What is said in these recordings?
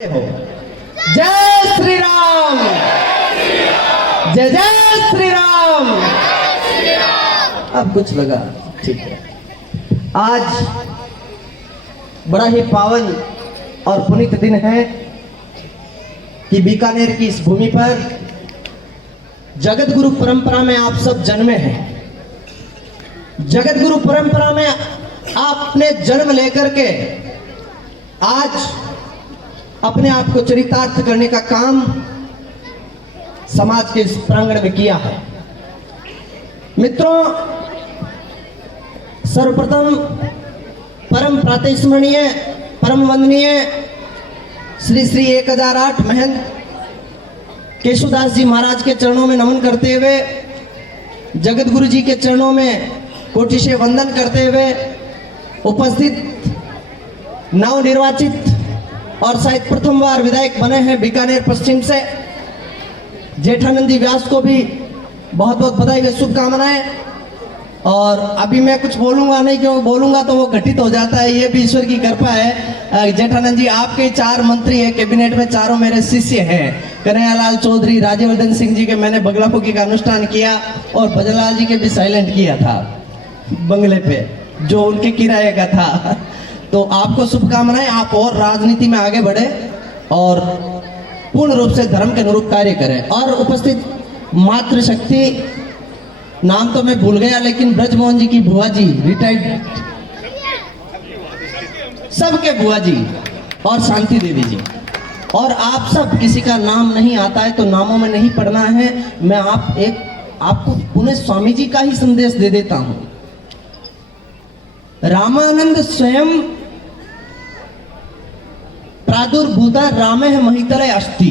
हो। जय श्री राम, जय जय श्री राम। अब कुछ लगा, ठीक है। आज बड़ा ही पावन और पुनीत दिन है कि बीकानेर की इस भूमि पर जगत गुरु परंपरा में आप सब जन्मे हैं। जगत गुरु परंपरा में आपने जन्म लेकर के आज अपने आप को चरितार्थ करने का काम समाज के इस प्रांगण में किया है। मित्रों, सर्वप्रथम परम प्रातस्मरणीय परम वंदनीय श्री श्री 1008 महंत केशवदास जी महाराज के चरणों में नमन करते हुए, जगत गुरु जी के चरणों में कोटि से वंदन करते हुए उपस्थित नवनिर्वाचित और शायद प्रथम बार विधायक बने हैं बीकानेर पश्चिम से जेठानंदी व्यास को भी बहुत बहुत बधाई व शुभकामनाएं। और अभी मैं कुछ बोलूंगा नहीं, क्यों बोलूंगा तो वो घटित हो जाता है, ये भी ईश्वर की कृपा है। जेठानंद जी, आपके 4 मंत्री हैं कैबिनेट में, चारों मेरे शिष्य हैं। कन्हैयालाल चौधरी, राज्यवर्धन सिंह जी के मैंने बगला फूकी का अनुष्ठान किया और भजनलाल जी के भी साइलेंट किया था बंगले पे, जो उनके किराए का था। तो आपको शुभकामनाएं, आप और राजनीति में आगे बढ़े और पूर्ण रूप से धर्म के अनुरूप कार्य करें। और उपस्थित मातृशक्ति, नाम तो मैं भूल गया, लेकिन ब्रजमोहन जी की बुआ जी, रिटायर्ड सबके बुआ जी, और शांति देवी जी, और आप सब, किसी का नाम नहीं आता है तो नामों में नहीं पढ़ना है। मैं आपको पुनः स्वामी जी का ही संदेश दे देता हूं। रामानंद स्वयं प्रादुर्भूता रामः महितले अस्ति।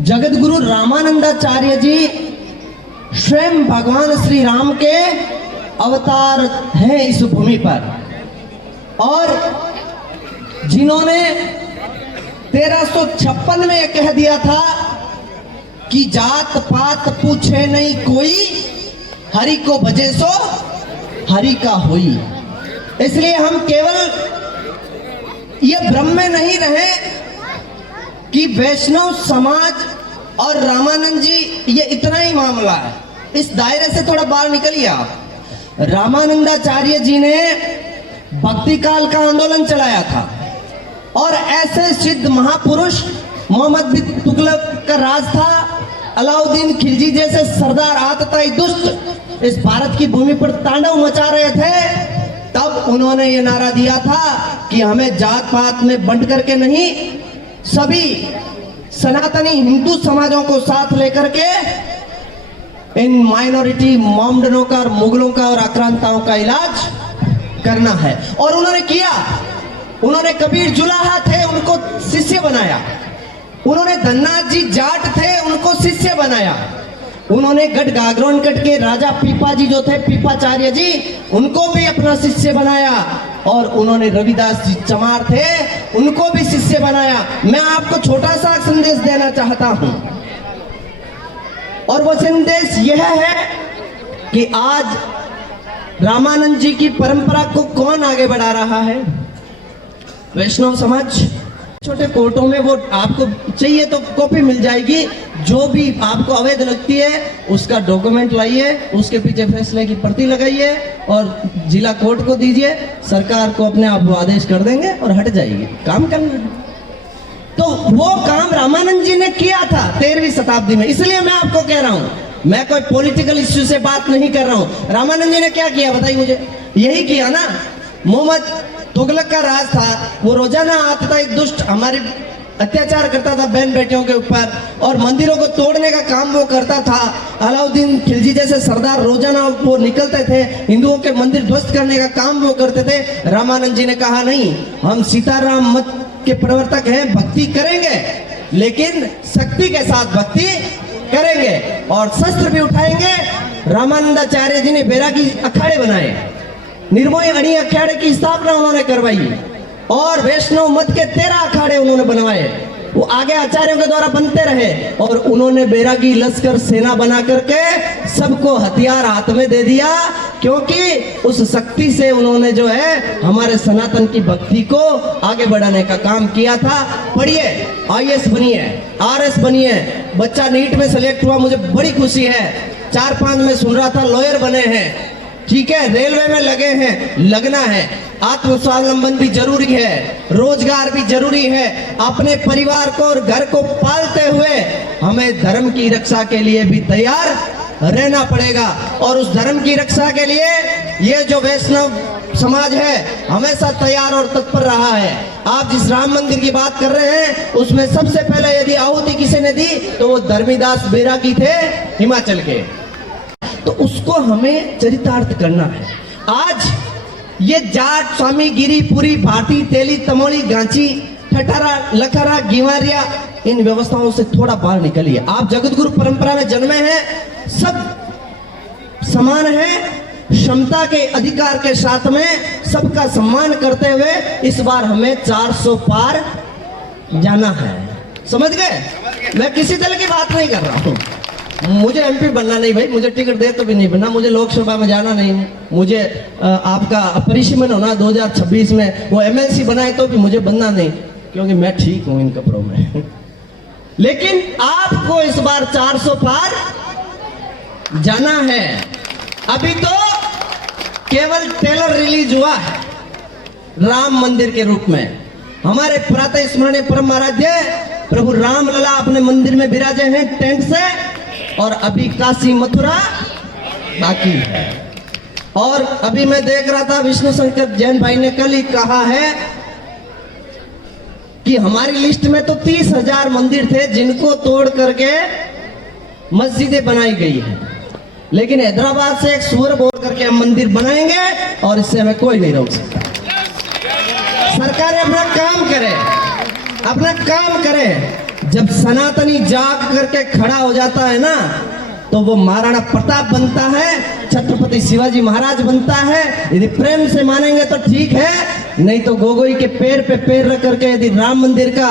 जगत गुरु रामानंदाचार्य जी स्वयं भगवान श्री राम के अवतार हैं इस भूमि पर, और जिन्होंने 1356 में कह दिया था कि जात पात पूछे नहीं कोई, हरि को भजे सो हरि का होई। इसलिए हम केवल ये भ्रम में नहीं रहे कि वैष्णव समाज और रामानंद जी ये इतना ही मामला है। इस दायरे से थोड़ा बाहर निकलिए आप। रामानंदाचार्य जी ने भक्ति काल का आंदोलन चलाया था, और ऐसे सिद्ध महापुरुष, मोहम्मद बिन तुगलक का राज था, अलाउद्दीन खिलजी जैसे सरदार आतताई दुष्ट इस भारत की भूमि पर तांडव मचा रहे थे। तब उन्होंने ये नारा दिया था कि हमें जात पात में बंट करके नहीं, सभी सनातनी हिंदू समाजों को साथ लेकर के इन माइनॉरिटी मोमडनों का और मुगलों का और आक्रांताओं का इलाज करना है। और उन्होंने किया। उन्होंने कबीर जुलाहा थे, उनको शिष्य बनाया। उन्होंने धन्नाथ जी जाट थे, उनको शिष्य बनाया। उन्होंने गढ़ गागरोनगढ़ के राजा पीपाजी जो थे, पीपाचार्य जी, उनको भी अपना शिष्य बनाया। और उन्होंने रविदास जी चमार थे, उनको भी शिष्य बनाया। मैं आपको छोटा सा संदेश देना चाहता हूं, और वो संदेश यह है कि आज रामानंद जी की परंपरा को कौन आगे बढ़ा रहा है? वैष्णव समाज। छोटे कोर्टों में वो आपको चाहिए तो कॉपी मिल जाएगी, जो भी आपको अवैध लगती है उसका डॉक्यूमेंट लाइए, उसके पीछे फैसले की प्रति लगाइए और जिला कोर्ट को दीजिए। सरकार को अपने आप वो आदेश कर देंगे और हट जाएगी। काम करना है तो वो काम रामानंद जी ने किया था 13वीं शताब्दी में। इसलिए मैं आपको कह रहा हूं, मैं कोई पॉलिटिकल इश्यू से बात नहीं कर रहा हूं। रामानंद जी ने क्या किया बताइए मुझे? यही किया ना। मोहम्मद तुगलक का राज था, वो रोजाना आता था, एक दुष्ट हमारे अत्याचार करता था बहन बेटियों के ऊपर, और मंदिरों को तोड़ने का काम वो करता था। अलाउद्दीन खिलजी जैसे सरदार रोजाना वो निकलते थे, हिंदुओं के मंदिर ध्वस्त करने का काम वो करते थे। रामानंद जी ने कहा नहीं, हम सीताराम मत के प्रवर्तक हैं, भक्ति करेंगे लेकिन शक्ति के साथ भक्ति करेंगे और शस्त्र भी उठाएंगे। रामानंदाचार्य जी ने बैरागी अखाड़े बनाए, निर्मोही अणी अखाड़े की स्थापना उन्होंने करवाई, और वैष्णव मत के 13 अखाड़े उन्होंने बनवाए। वो आगे आचार्यों के द्वारा बनते रहे और उन्होंने बैरागी लश्कर सेना बना करके सबको हथियार हाथ में दे दिया, क्योंकि उस शक्ति से उन्होंने जो है हमारे सनातन की भक्ति को आगे बढ़ाने का काम किया था। पढ़िए, IAS बनिए, RS बनिए, बच्चा नीट में सेलेक्ट हुआ, मुझे बड़ी खुशी है। 4-5 में सुन रहा था लॉयर बने हैं, ठीक है, रेलवे में लगे हैं, लगना है। आत्मस्वावलंबन भी जरूरी है, रोजगार भी जरूरी है। अपने परिवार को और घर को पालते हुए हमें धर्म की रक्षा के लिए भी तैयार रहना पड़ेगा। और उस धर्म की रक्षा के लिए ये जो वैष्णव समाज है हमेशा तैयार और तत्पर रहा है। आप जिस राम मंदिर की बात कर रहे हैं उसमें सबसे पहले यदि आहुति किसी ने दी तो वो धर्मीदास बैरागी थे हिमाचल के, तो उसको हमें चरितार्थ करना है। आज ये जाट, स्वामी, गिरी, पुरी, भाटी, तेली, तमोली, गांची, ठठारा, लखारा, गिवारिया, इन व्यवस्थाओं से थोड़ा बाहर निकलिए। आप जगतगुरु परंपरा में जन्मे हैं, सब समान हैं, क्षमता के अधिकार के साथ में सबका सम्मान करते हुए इस बार हमें 400 पार जाना है। समझ गए? मैं किसी तरह की बात नहीं कर रहा हूं। मुझे MP बनना नहीं भाई, मुझे टिकट दे तो भी नहीं बनना, मुझे लोकसभा में जाना नहीं, मुझे आपका परिसीमन होना 2026 में, वो MLC बनाए तो भी मुझे बनना नहीं, क्योंकि मैं ठीक हूं इन कपड़ों में। लेकिन आपको इस बार 400 पार जाना है। अभी तो केवल ट्रेलर रिलीज हुआ है राम मंदिर के रूप में। हमारे प्रातः स्मरणीय परम आराध्य प्रभु राम लला अपने मंदिर में विराजे हैं टेंट से, और अभी काशी मथुरा बाकी है। और अभी मैं देख रहा था विष्णु शंकर जैन भाई ने कल ही कहा है कि हमारी लिस्ट में तो 30,000 मंदिर थे जिनको तोड़ करके मस्जिदें बनाई गई है, लेकिन हैदराबाद से एक सूर बोल करके हम मंदिर बनाएंगे और इससे हमें कोई नहीं रोक सकता। सरकार अपना काम करे, अपना काम करे। जब सनातनी जाग करके खड़ा हो जाता है ना, तो वो महाराणा प्रताप बनता है, छत्रपति शिवाजी महाराज बनता है। यदि प्रेम से मानेंगे तो ठीक है, नहीं तो गोगोई के पैर पे पैर रख करके यदि राम मंदिर का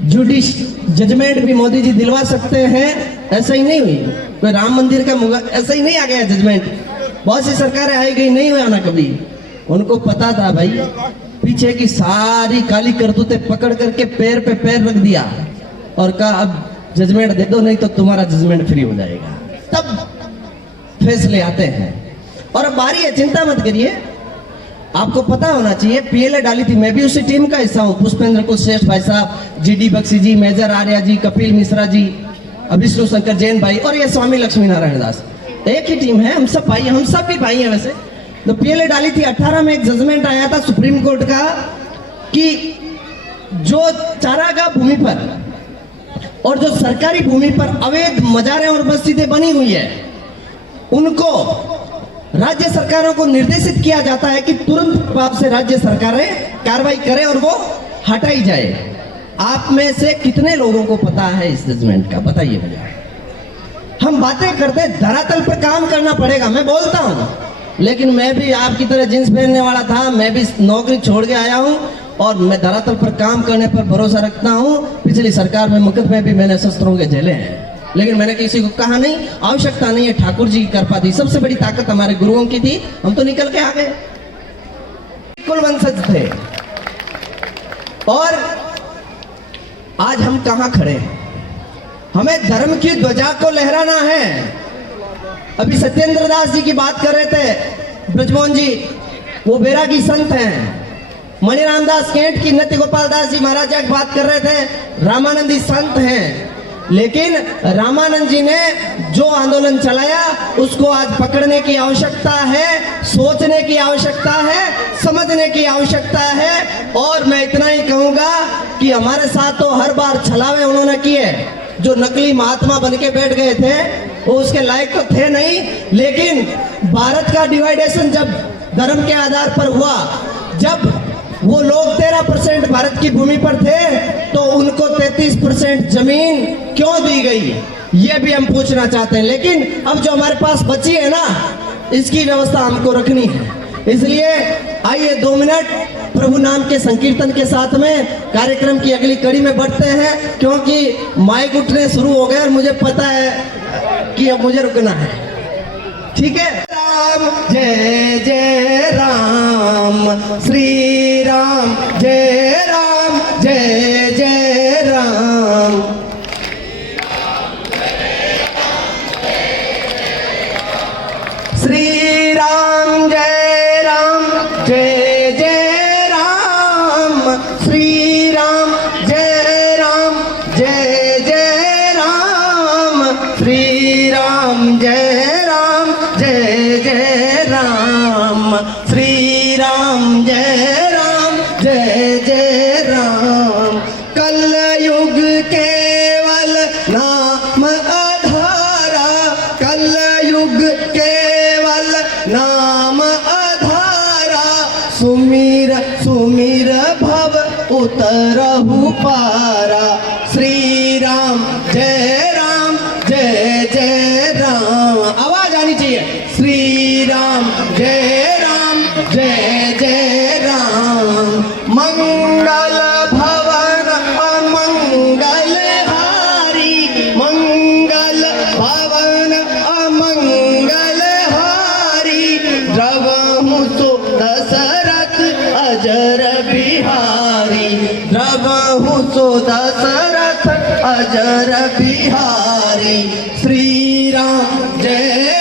जजमेंट भी मोदी जी दिलवा सकते हैं। ऐसा ही नहीं हुई कोई राम मंदिर का, ऐसा ही नहीं आ गया जजमेंट। बहुत सी सरकारें आई गई, नहीं हुआ ना कभी। उनको पता था भाई, पीछे की सारी काली करतूतें पकड़ करके पैर पे पैर रख दिया और कहा अब जजमेंट दे दो, नहीं तो तुम्हारा जजमेंट फ्री हो जाएगा। तब फैसले आते हैं। और अब बारी है, चिंता मत करिए। आपको पता होना चाहिए PLA डाली थी, मैं भी उसी टीम का हिस्सा हूँ। पुष्पेंद्र कुलश्रेष्ठ भाई साहब, GD बख्शी जी, मेजर आर्या जी, कपिल मिश्रा जी, विष्णु शंकर जैन भाई और ये स्वामी लक्ष्मी नारायण दास, एक ही टीम है। हम सब भाई, हम सब भी भाई हैं वैसे। तो PLA डाली थी। 18 में एक जजमेंट आया था सुप्रीम कोर्ट का कि जो चारागाह भूमि पर और जो सरकारी भूमि पर अवैध मजारें और मस्जिदें बनी हुई है, उनको राज्य सरकारों को निर्देशित किया जाता है कि तुरंत प्रभाव से राज्य सरकारें कार्रवाई करें और वो हटाई जाए। आप में से कितने लोगों को पता है इस जजमेंट का? बताइए मुझे। हम बातें करते, धरातल पर काम करना पड़ेगा। मैं बोलता हूं, लेकिन मैं भी आपकी तरह जींस पहनने वाला था, मैं भी नौकरी छोड़ के आया हूं और मैं धरातल पर काम करने पर भरोसा रखता हूं। पिछली सरकार में मुकदमे भी मैंने शस्त्रों के झेले हैं, लेकिन मैंने किसी को कहा नहीं, आवश्यकता नहीं है, ठाकुर जी की कृपा थी। सबसे बड़ी ताकत हमारे गुरुओं की थी, हम तो निकल के आ गए। कुल वंशज थे। और आज हम कहां खड़े हैं? हमें धर्म की ध्वजा को लहराना है। अभी सत्येंद्र दास जी की बात कर रहे थे, ब्रजमोहन जी, वो बैरागी संत हैं। मणिराम दास केंट की, नृत्य गोपाल दास जी महाराज की बात कर रहे थे, रामानंदी संत हैं। लेकिन रामानंद जी ने जो आंदोलन चलाया उसको आज पकड़ने की आवश्यकता है, सोचने की आवश्यकता है, समझने की आवश्यकता है। और मैं इतना ही कहूंगा कि हमारे साथ तो हर बार छलावे उन्होंने किए, जो नकली महात्मा बन के बैठ गए थे वो उसके लायक तो थे नहीं। लेकिन भारत का डिवाइडेशन जब धर्म के आधार पर हुआ, जब वो लोग 13% भारत की भूमि पर थे, तो उनको 33% जमीन क्यों दी गई, ये भी हम पूछना चाहते हैं। लेकिन अब जो हमारे पास बची है ना, इसकी व्यवस्था हमको रखनी है। इसलिए आइए 2 मिनट प्रभु नाम के संकीर्तन के साथ में कार्यक्रम की अगली कड़ी में बढ़ते हैं, क्योंकि माइक उठने शुरू हो गए और मुझे पता है कि अब मुझे रुकना है। ठीक है। राम जय जय राम, श्री राम जय राम, जय जय राम। श्री राम जय राम, जय जय राम, श्री राम जय राम, जय जय राम, श्री राम जय राम, जय जय राम, श्री राम जय राम, जय जय राम। कलयुग केवल नाम आधारा, कलयुग केवल नाम आधारा, सुमिर सुमिर भव उतरहु पारा। श्री राम जय राम, जय जय राम। आवाज आनी चाहिए। श्री राम जय राम, जय जय राम। मंगल भवन अमंगल हारी, मंगल भवन अमंगल हारी, द्रवहु सो दशरथ अजर बिहारी, द्रवहु सो दशरथ अजर बिहारी। श्री राम जय